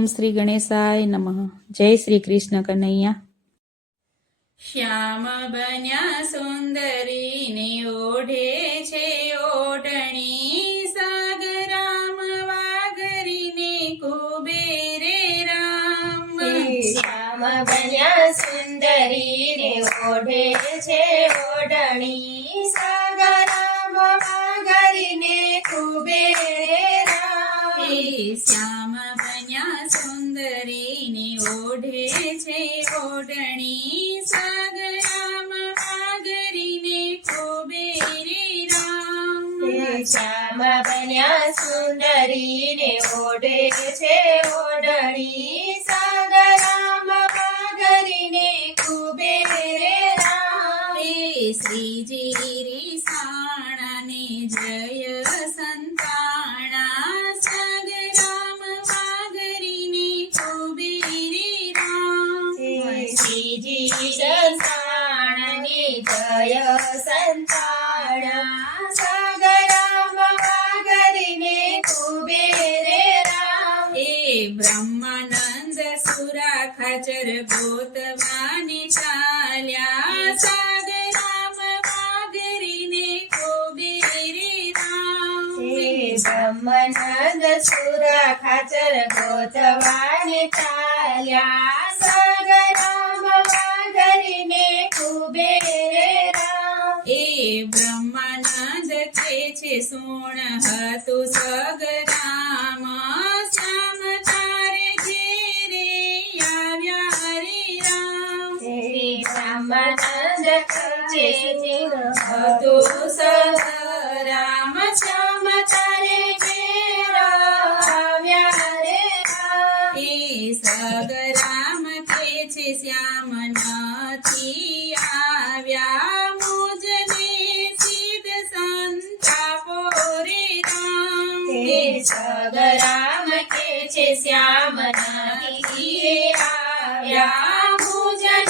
ઓમ શ્રી ગણેશાય નમઃ. જય શ્રી કૃષ્ણ કનૈયા. શ્યામ બન્યા સુંદરીને ઓઢે છે ઓઢણી સાગરામ વાગરીને કુબેરે રામ. શ્યામ બન્યા સુંદરી રે ઓઢે છે ઓઢણી સાગરામ શ્યામ બન્યા સુંદરીને ઓઢે છે ઓઢણી સાગરામ સાગરીને ખોબે રે રામ. શ્યામ બન્યા સુંદરી રે ઓઢે છે ઓઢણી સાગરામ સાગરીને ખોબે રે રામ. શ્રીજી રી સાણાને જય સંતાણા સાગરામ વાગરીને કુબેરે રામ. એ બ્રહ્માનંદ સુરા ખાચર ગોતવાની ચાલ્યા. સાગરામ વાગરીને કુબેરે રામ. હે બ્રહ્માનંદ સુર ખાચર ગોતવાને ચાલ્યા. સોણ હતું સગરામ શ્યામ તારે ઘેરે આવ્યા રે રામ હે બ્રહ્માનંદ કહે છે હતું સગરામ શ્યામ તારે ઘેર આવ્યા રે રામ એ સગરામ કે છે શ્યામ સગરામ કે છે શ્યામ નથી આવ્યા. મુજને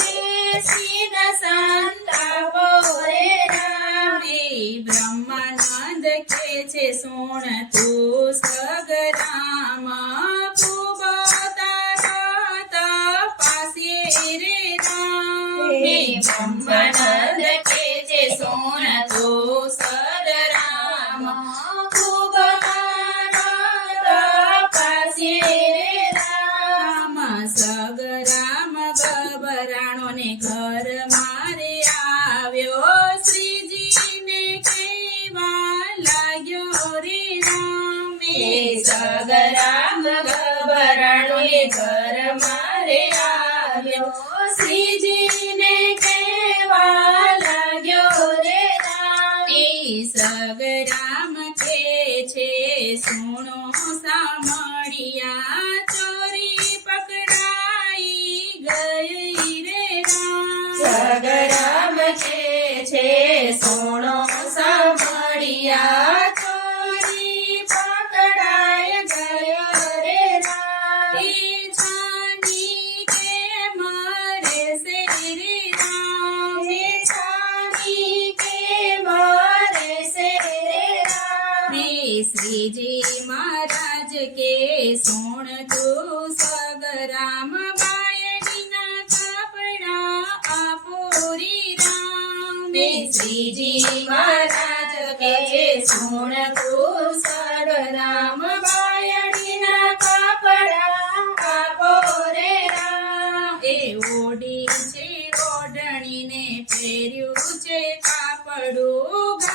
સીધ સંતાપો રે રામ. બ્રહ્માનંદ કે છે સોણ તું સગરામ તપાસ્યે રે રામ. બ્રહ્માનંદ. હે સગરામ ગભરાણો ઘર મારે આવ્યો. શ્રીજીને કહેવા લાગ્યો, રે એ સગરામ કે છે? સુણો સામળિયા ચોરી પકડાઈ ગઈ રે રામ સગરામ કે છે? સુણો સાંભળિયા શ્રીજી મહારાજ કે સોણ તું સગરામ બાયડીના કપડા આપોરી રામ. શ્રીજી મહારાજ કે સુણ તું સગરામ બાયડીના કાપડા આપો રે રામ. એ ઓડી છે ઓઢણીને પહેર્યું છે કાપડું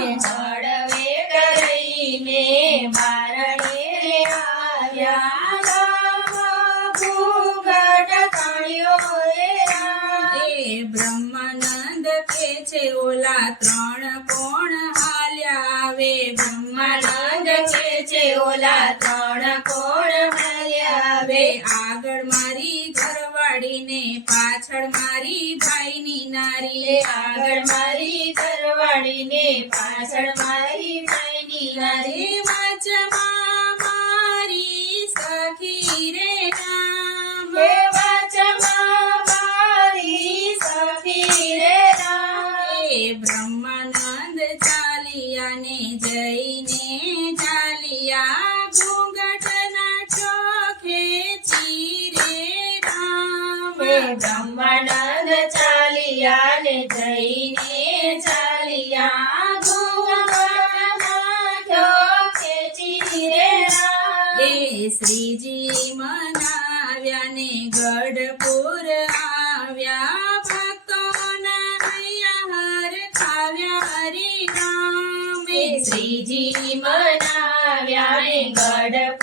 રામ કરીને બારણે રે આવ્યા બ્રહ્માનંદ કે છે ઓલા ત્રણ કોણ? ઘરવાળીને પાછળ મારી ભાઈની એ નારી આગળ મારી ઘરવાળી ને પાછળ મારી ભાઈની નારી. વચમાં મારી સખી રે શ્રીજી મનાવ્યા ને ગઢપુર આવ્યા ભક્તોના હૈયા હર ખાવ્યા હરિ શ્રીજી મનાવ્યા ને ગઢપુર